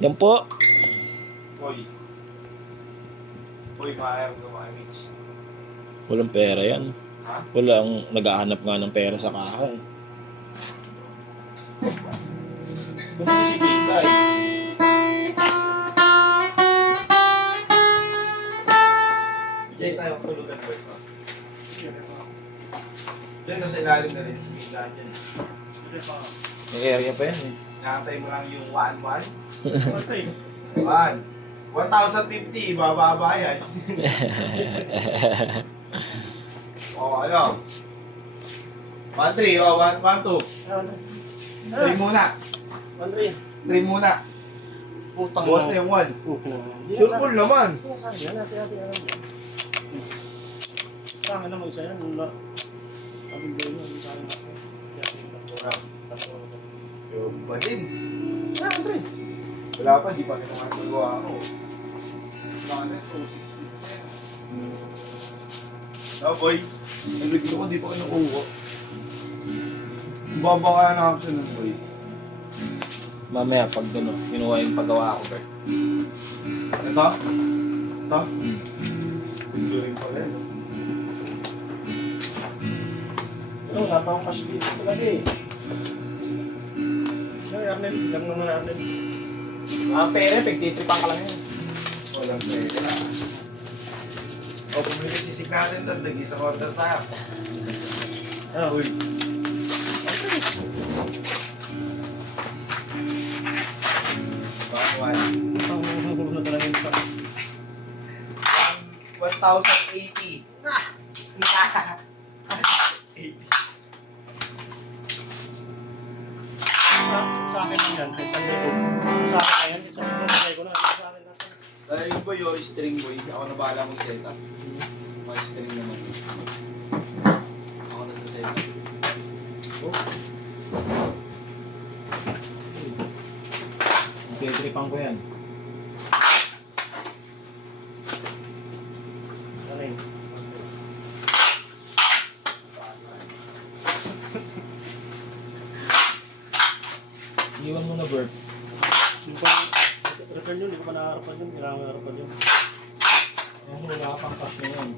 Yan po. Uy. Uy, kaya mo Mitch. Walang pera yan. Ha? Walang naghahanap nga ng pera sa kahoy. Kung si Kitay. Diyan tayo tulugan ko ito. Diyan sa ilalim na rin. Sa biglaan dyan. May area pa yan eh. Nakantay mo lang yung 1-1. 1,050, bababa yan. O, ano? 1-3, o, 1-2. 3 muna. 3 muna. Putang Bukas na yung 1. Sure full naman. Saan naman isa yan? Abing gawin mo, sa akin ako. Yung ba din? Wala pa, di pa rin naman magawa ako. Bakit? 260. Oh boy, nalagyan ko, di pa kayo nakuha. Baba kaya na option ng boy. Mamaya pag gano, kinuha yung paggawa ko, Bert. Ito? Ito? Hindi rin pala yun. Ano, wala pa akong cash dito talaga eh. Ay, Arnel, lang naman Arnel. Pera, pagtitripan ka lang yan. Walang pera. O, pumili sisig natin doon, nag-isang order tayo. Ah, Uy. Bawal. ang hulo na talaga yung 1,080. sa akin lang yan, kahit tanda ko. Sa akin na yan, sa akin ko na, sa akin lang. Dahil yung boy, yung string boy, ako na bahala mong set up. Mga string naman. Ako na sa set up. Oh. Pagtitripan ko yan. Ano yun? Iwan mo na, Bert. Hindi pa, return yun, hindi ko pa nakaharapan yun, kailangan ko harapan yun. Ayun, wala ka pang cash na yan.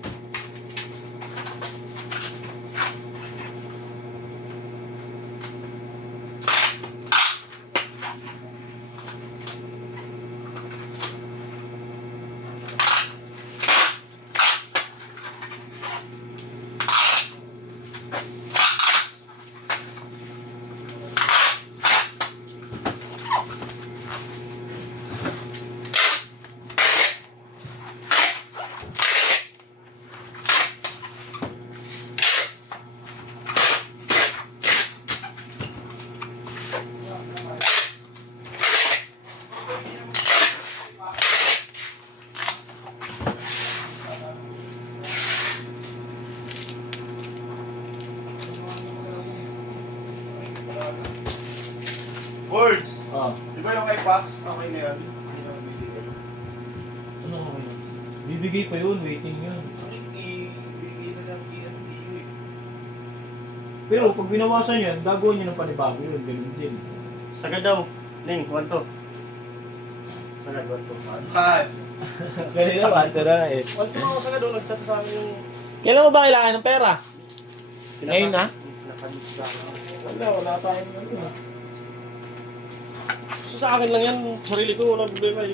Words! Ah, Di ba yung kay Pax? Okay na yan. Hindi na bibigay. ano ko yun? Bibigay pa yun, waiting yun. Ibigay na lang kay Iwi. Pero pag binawasan yan, gagawin nyo ng panibago yun, ganun din. Sagad daw. Ning, 1-2. Sagad, 1-2. Bad! Ganun naman, tira eh. 1-2 ako sagad daw, nag-chat sa amin yung... Kailan mo ba kailangan ng pera? Ngayon na? Pinapanics ka. Wala tayong ano. So sa akin lang yan, sarili ko, walang problema.